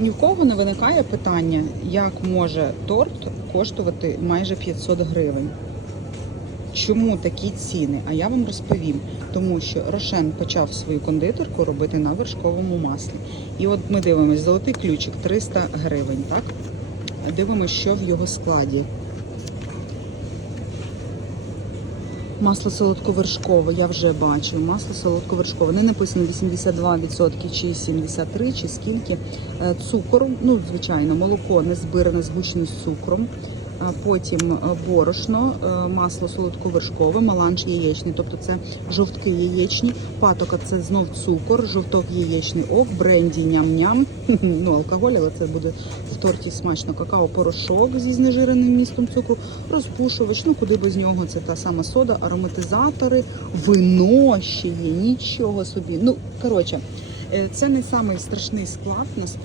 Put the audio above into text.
Ні в кого не виникає питання, як може торт коштувати майже 500 гривень. Чому такі ціни? А я вам розповім. Тому що Рошен почав свою кондитерку робити на вершковому маслі. І от ми дивимося, золотий ключик 300 гривень, так? Дивимося, що в його складі. Масло солодковершкове, я вже бачу. Масло солодковершкове. Не написано 82% чи 73, чи скільки. Е, Цукор, ну, звичайно, молоко не збиране згучно з цукром. Потім е, борошно, е, масло солодковершкове, маланж яєчний, тобто це жовтки яєчні, патока це знов цукор, жовток яєчний ок, бренді ням-ням, ну алкоголь, але це буде в торті смачно. Какао-порошок зі знежиреним містом цукру, розпушувач, ну куди без нього це та сама сода, ароматизатори, вино ще є, нічого собі. Ну коротше, е, це не самий страшний склад насправді.